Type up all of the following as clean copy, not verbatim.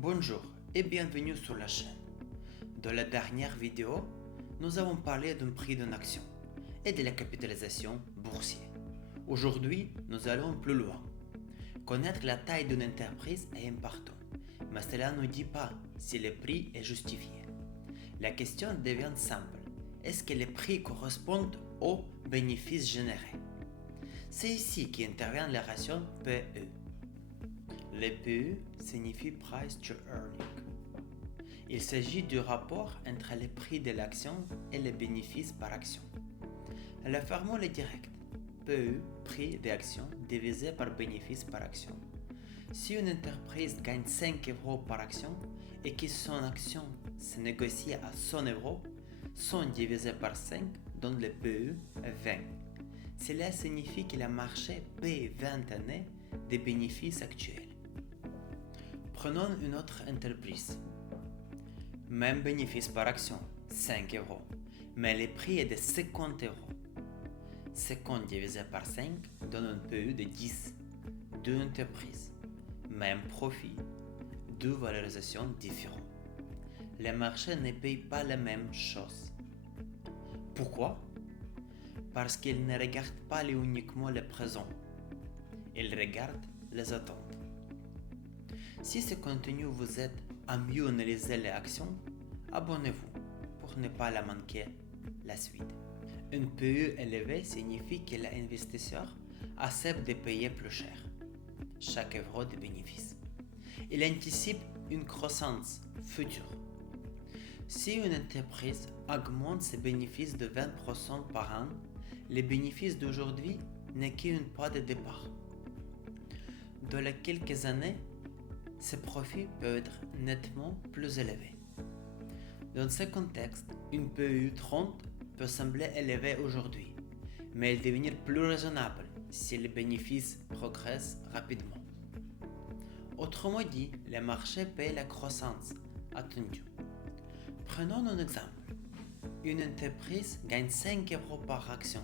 Bonjour et bienvenue sur la chaîne. Dans la dernière vidéo, nous avons parlé d'un prix d'une action et de la capitalisation boursière. Aujourd'hui, nous allons plus loin. Connaître la taille d'une entreprise est important, mais cela ne dit pas si le prix est justifié. La question devient simple. Est-ce que les prix correspondent aux bénéfices générés? C'est ici qu'intervient la ration PE. Le PE signifie Price to Earning. Il s'agit du rapport entre le prix de l'action et les bénéfices par action. La formule est directe. PE, prix d'action, divisé par bénéfice par action. Si une entreprise gagne 5 euros par action et que son action se négocie à 100 euros, 100 divisé par 5 donne le PE 20. Cela signifie que le marché paie 20 années des bénéfices actuels. Prenons une autre entreprise. Même bénéfice par action, 5 euros, mais le prix est de 50 euros. 50 divisé par 5 donne un PE de 10. Deux entreprises, même profit, deux valorisations différentes. Le marché ne paye pas la même chose. Pourquoi? Parce qu'il ne regarde pas uniquement le présent. Il regarde les attentes. Si ce contenu vous aide à mieux analyser les actions, abonnez-vous pour ne pas la manquer la suite. Une PE élevée signifie que l'investisseur accepte de payer plus cher chaque euro de bénéfice. Il anticipe une croissance future. Si une entreprise augmente ses bénéfices de 20% par an, les bénéfices d'aujourd'hui n'est qu'une pas de départ. Dans les quelques années, ce profit peut être nettement plus élevé. Dans ce contexte, une PE 30 peut sembler élevée aujourd'hui, mais elle devenir plus raisonnable si les bénéfices progressent rapidement. Autrement dit, le marché paye la croissance attendue. Prenons un exemple. Une entreprise gagne 5 euros par action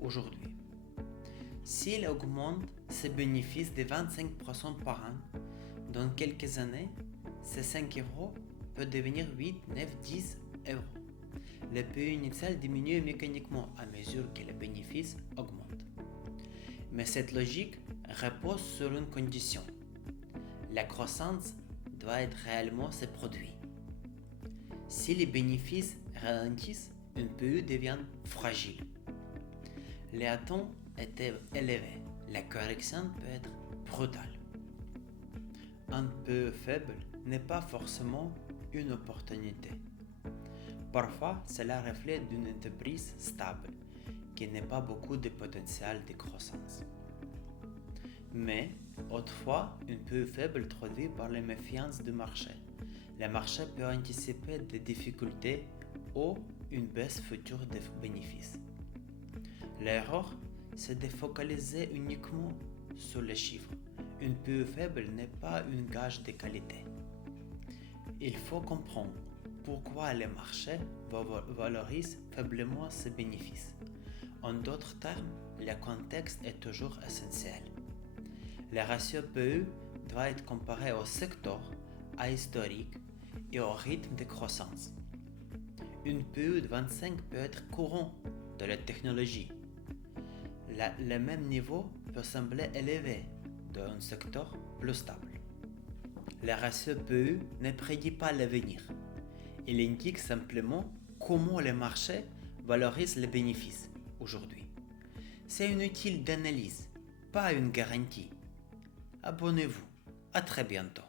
aujourd'hui. S'il augmente ses bénéfices de 25% par an, dans quelques années, ces 5 euros peuvent devenir 8, 9, 10 euros. Le PE initial diminue mécaniquement à mesure que les bénéfices augmentent. Mais cette logique repose sur une condition. La croissance doit être réellement se produire. Si les bénéfices ralentissent, une PE devient fragile. Les attentes étaient élevées. La correction peut être brutale. Un PE faible n'est pas forcément une opportunité. Parfois, cela reflète d'une entreprise stable qui n'a pas beaucoup de potentiel de croissance. Mais, autrefois, une PE faible traduit par la méfiance du marché. Le marché peut anticiper des difficultés ou une baisse future des bénéfices. L'erreur, c'est de focaliser uniquement sur les chiffres. Une PE faible n'est pas un gage de qualité. Il faut comprendre pourquoi le marché valorise faiblement ses bénéfices. En d'autres termes, le contexte est toujours essentiel. Le ratio PE doit être comparé au secteur, à l'historique et au rythme de croissance. Une PE de 25 peut être courant dans la technologie. Le même niveau peut sembler élevé dans un secteur plus stable. Le ratio PE ne prédit pas l'avenir. Il indique simplement comment le marché valorise les bénéfices aujourd'hui. C'est un outil d'analyse, pas une garantie. Abonnez-vous. À très bientôt.